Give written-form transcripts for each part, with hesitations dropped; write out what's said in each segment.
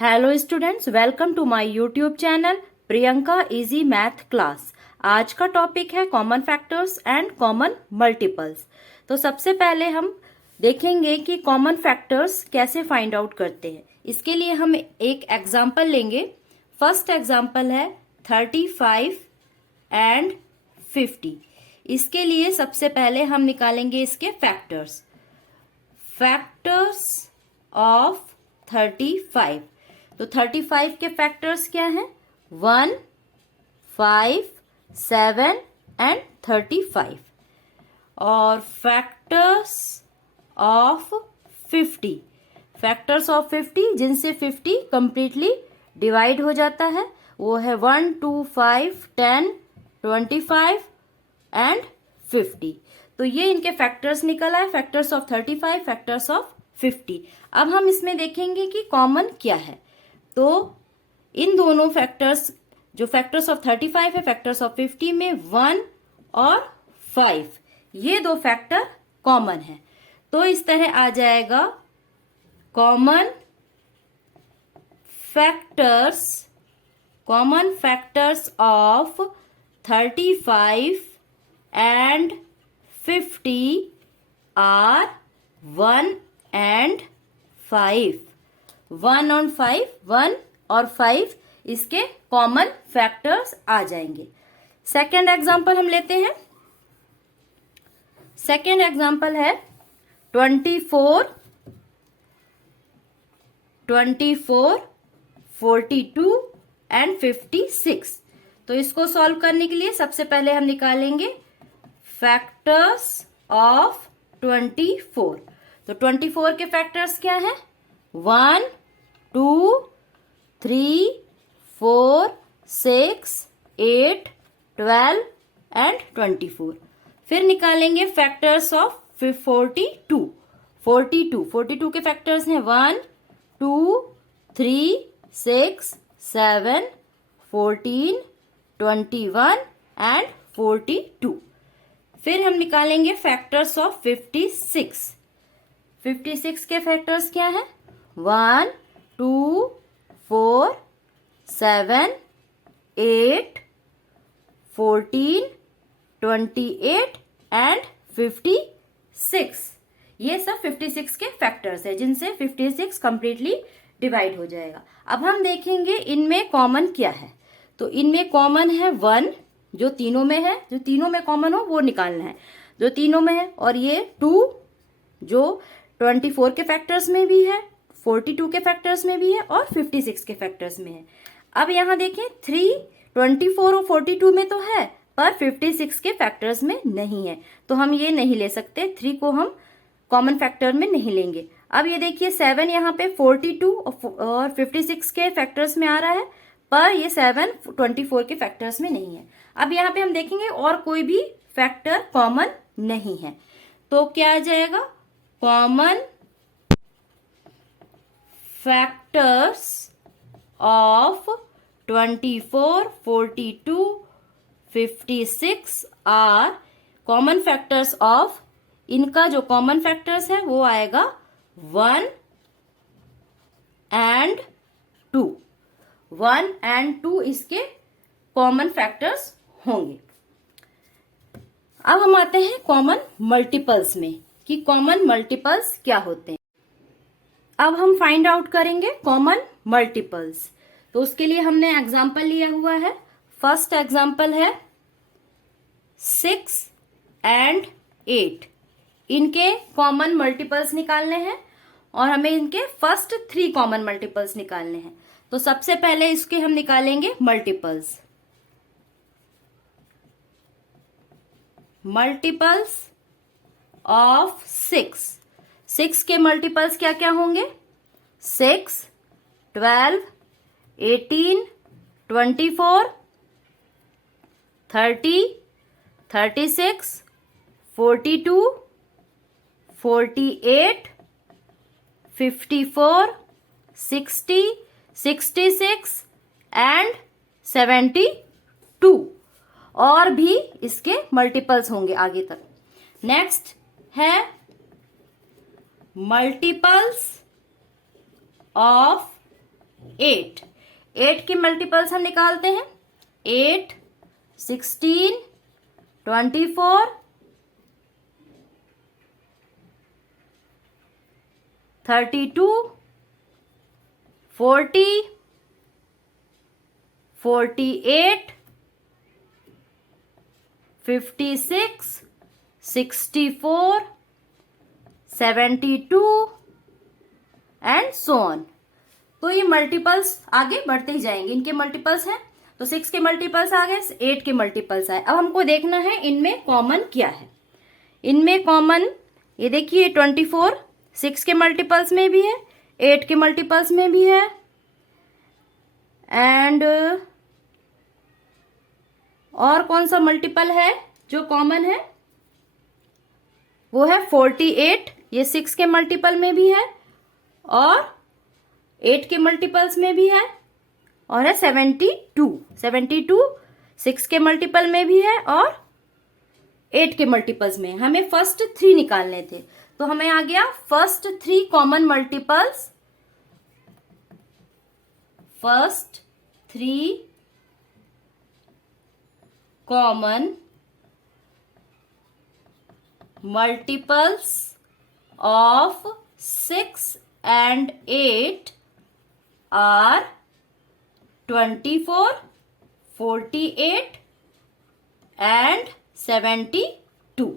Hello students, welcome to my YouTube channel Priyanka easy math class. आज का topic है common factors and common multiples. तो सबसे पहले हम देखेंगे कि कॉमन फैक्टर्स कैसे फाइंड आउट करते हैं। इसके लिए हम एक एग्जाम्पल लेंगे। फर्स्ट एग्जाम्पल है 35 एंड 50। इसके लिए सबसे पहले हम निकालेंगे इसके फैक्टर्स ऑफ 35। तो 35 के फैक्टर्स क्या हैं? 1, 5, 7 एंड 35। और फैक्टर्स ऑफ 50 जिनसे 50 कंप्लीटली डिवाइड हो जाता है वो है 1, 2, 5, 10, 25 एंड 50। तो ये इनके फैक्टर्स निकल आए, फैक्टर्स ऑफ 35, फैक्टर्स ऑफ 50। अब हम इसमें देखेंगे कि कॉमन क्या है। तो इन दोनों फैक्टर्स, जो फैक्टर्स ऑफ 35 है, फैक्टर्स ऑफ 50 में 1 और 5, ये दो फैक्टर कॉमन है। तो इस तरह आ जाएगा common factors of 35 and 50 are 1 and 5। 1 और 5 इसके कॉमन फैक्टर्स आ जाएंगे। सेकेंड एग्जाम्पल हम लेते हैं। सेकेंड एग्जाम्पल है 24, 42 एंड 56। तो इसको सॉल्व करने के लिए सबसे पहले हम निकालेंगे फैक्टर्स ऑफ 24। तो 24 के फैक्टर्स क्या है? 1, 2, 3, 4, 6, 8, 12 एंड 24। फिर निकालेंगे फैक्टर्स ऑफ 42 के फैक्टर्स हैं 1, 2, 3, 6, 7, 14, 21 एंड 42। फिर हम निकालेंगे फैक्टर्स ऑफ 56 के फैक्टर्स क्या है? 1, 2, 4, 7, 8, 14, 28 एंड 56। ये सब 56 के फैक्टर्स है जिनसे 56 कंप्लीटली डिवाइड हो जाएगा। अब हम देखेंगे इनमें कॉमन क्या है। तो इनमें कॉमन है 1, जो तीनों में है, जो तीनों में कॉमन हो वो निकालना है, जो तीनों में है। और ये 2 जो 24 के फैक्टर्स में भी है, 42 के फैक्टर्स में भी है और 56 के फैक्टर्स में है। अब यहाँ देखें 3 24 और 42 में तो है पर 56 के फैक्टर्स में नहीं है, तो हम ये नहीं ले सकते, 3 को हम कॉमन फैक्टर में नहीं लेंगे। अब ये देखिए 7 यहाँ पे 42 और 56 के फैक्टर्स में आ रहा है, पर ये 7 24 के फैक्टर्स में नहीं है। अब यहाँ पे हम देखेंगे और कोई भी फैक्टर कॉमन नहीं है, तो क्या आ जाएगा? Common factors of 24, 42, 56 are common factors of, इनका जो कॉमन फैक्टर्स है वो आएगा 1 एंड 2। 1 एंड 2 इसके कॉमन फैक्टर्स होंगे। अब हम आते हैं कॉमन मल्टीपल्स में कि कॉमन मल्टीपल्स क्या होते हैं। अब हम फाइंड आउट करेंगे कॉमन मल्टीपल्स। तो उसके लिए हमने एग्जाम्पल लिया हुआ है। फर्स्ट एग्जाम्पल है 6 एंड 8। इनके कॉमन मल्टीपल्स निकालने हैं और हमें इनके फर्स्ट 3 कॉमन मल्टीपल्स निकालने हैं। तो सबसे पहले इसके हम निकालेंगे मल्टीपल्स ऑफ 6 के मल्टीपल्स क्या क्या होंगे? 6, 12, 18, 24, 30, 36, 42, 48, 54, 60, 66 एंड 72। और भी इसके मल्टीपल्स होंगे आगे तक। नेक्स्ट है मल्टीपल्स ऑफ 8। 8 के मल्टीपल्स हम निकालते हैं। 8, 16, 24, 32, 40, 48, 56, 64, 72 एंड सो ऑन। तो ये मल्टीपल्स आगे बढ़ते ही जाएंगे। इनके मल्टीपल्स हैं तो 6 के मल्टीपल्स आ गए, 8 के मल्टीपल्स आए। अब हमको देखना है इनमें कॉमन क्या है। इनमें कॉमन ये देखिए 24 6 के मल्टीपल्स में भी है, 8 के मल्टीपल्स में भी है एंड और कौन सा मल्टीपल है जो कॉमन है, वो है 48। ये 6 के मल्टीपल में भी है और 8 के मल्टीपल्स में भी है और है 72 6 के मल्टीपल में भी है और 8 के मल्टीपल्स में। हमें फर्स्ट 3 निकालने थे तो हमें आ गया first 3 common multiples. First 3 common multiples of 6 and 8 are 24, 48 and 72।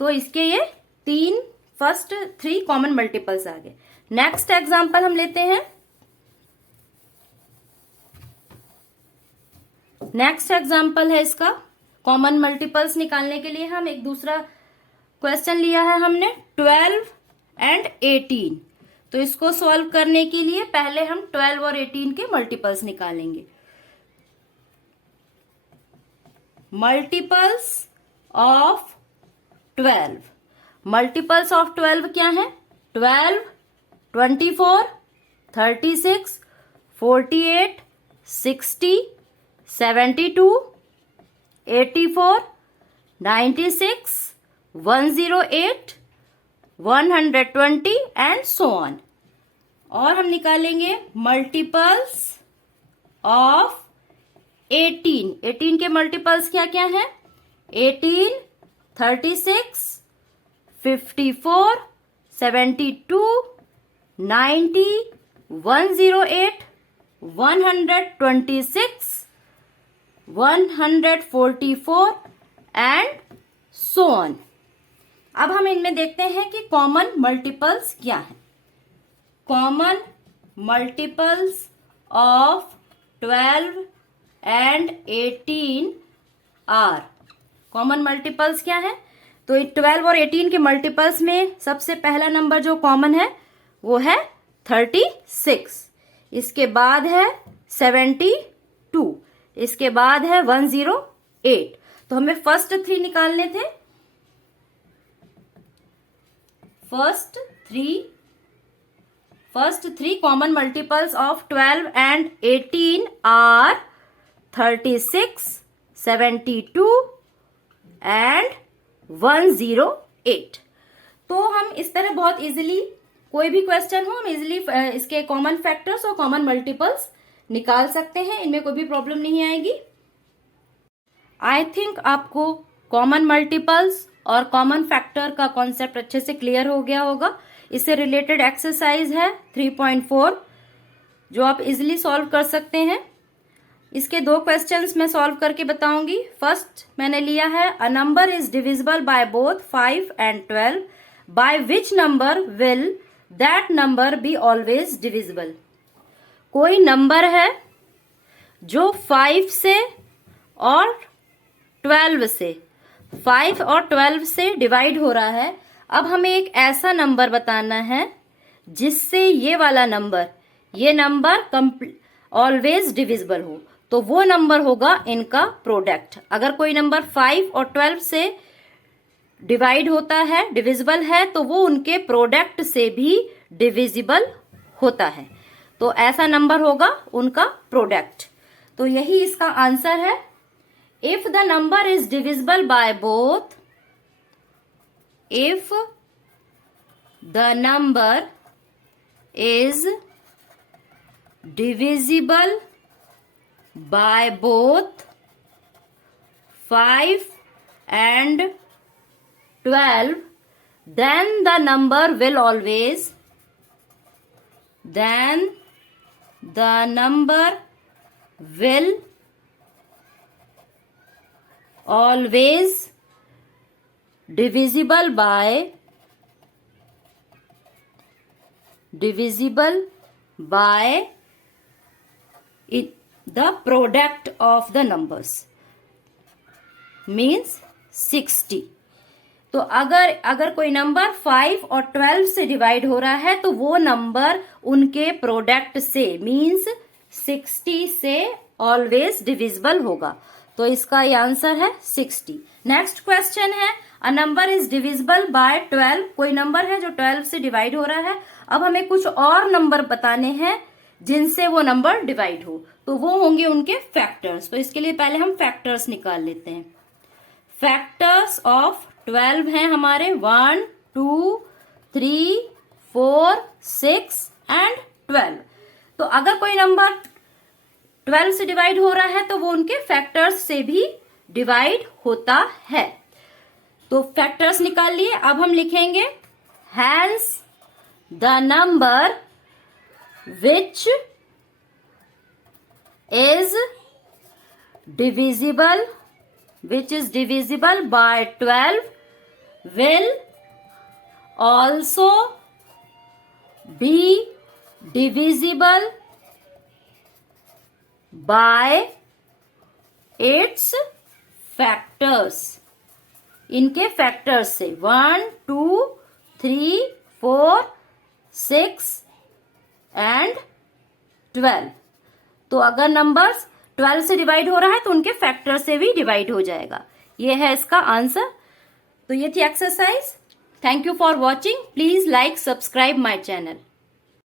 तो इसके ये 3 फर्स्ट 3 कॉमन मल्टीपल्स आ गए। नेक्स्ट एग्जांपल हम लेते हैं। नेक्स्ट एग्जांपल है इसका कॉमन मल्टीपल्स निकालने के लिए हम एक दूसरा क्वेश्चन लिया है हमने 12 and 18। तो इसको सॉल्व करने के लिए पहले हम 12 और 18 के मल्टीपल्स निकालेंगे। मल्टीपल्स ऑफ 12, मल्टीपल्स ऑफ 12 क्या है? 12, 24, 36, 48, 60, 72, 84, 96, 108, 120 एंड सो ऑन। और हम निकालेंगे मल्टीपल्स ऑफ 18। 18 के मल्टीपल्स क्या क्या है? 18, 36, 54, 72, 90, 108, 126, 144 एंड सो ऑन। अब हम इनमें देखते हैं कि कॉमन मल्टीपल्स क्या है। Common multiples of 12 and 18 are. Common multiples क्या है? तो 12 और 18 के मल्टीपल्स में सबसे पहला नंबर जो कॉमन है वो है 36। इसके बाद है 72। इसके बाद है 108। तो हमें फर्स्ट 3 निकालने थे। First three common multiples of 12 and 18 are 36, 72 and 108। तो हम इस तरह बहुत इजीली कोई भी क्वेश्चन हो हम इजीली इसके कॉमन फैक्टर्स और कॉमन मल्टीपल्स निकाल सकते हैं। इनमें कोई भी प्रॉब्लम नहीं आएगी। आई थिंक आपको कॉमन मल्टीपल्स और कॉमन फैक्टर का कॉन्सेप्ट अच्छे से क्लियर हो गया होगा। इससे रिलेटेड एक्सरसाइज है 3.4 जो आप इजीली सॉल्व कर सकते हैं। इसके 2 क्वेश्चंस मैं सॉल्व करके बताऊंगी। फर्स्ट मैंने लिया है a number is divisible by both 5 and 12, by which number will that number be always divisible. कोई नंबर है जो 5 से और 12 से 5 और 12 से डिवाइड हो रहा है। अब हमें एक ऐसा नंबर बताना है जिससे ये वाला नंबर ये नंबर ऑलवेज डिविजिबल हो। तो वो नंबर होगा इनका प्रोडक्ट। अगर कोई नंबर 5 और 12 से डिवाइड होता है डिविजिबल है तो वो उनके प्रोडक्ट से भी डिविजिबल होता है। तो ऐसा नंबर होगा उनका प्रोडक्ट। तो यही इसका आंसर है। If the number is divisible by both, if the number is divisible by both 5 and 12, then the number will always divisible by the product of the numbers, means 60. तो अगर कोई number 5 और 12 से divide हो रहा है तो वो नंबर उनके प्रोडक्ट से मींस 60 से ऑलवेज डिविजिबल होगा। तो इसका ये आंसर है 60। नेक्स्ट क्वेश्चन है, a number is divisible by 12। कोई नंबर है जो 12 से डिवाइड हो रहा है। अब हमें कुछ और नंबर बताने हैं जिनसे वो नंबर डिवाइड हो, तो वो होंगे उनके फैक्टर्स। तो इसके लिए पहले हम फैक्टर्स निकाल लेते हैं। फैक्टर्स ऑफ 12 हैं हमारे 1, 2, 3, 4, 6 एंड 12। तो अगर कोई नंबर 12 से डिवाइड हो रहा है तो वो उनके फैक्टर्स से भी डिवाइड होता है। तो फैक्टर्स निकाल लिए। अब हम लिखेंगे hence the number which is divisible by 12 will also be divisible by its factors। इनके फैक्टर्स से 1, 2, 3, 4, 6 एंड 12। तो अगर नंबर्स 12 से डिवाइड हो रहा है तो उनके फैक्टर से भी डिवाइड हो जाएगा। ये है इसका आंसर। तो ये थी exercise. Thank you for watching. Please like subscribe my channel.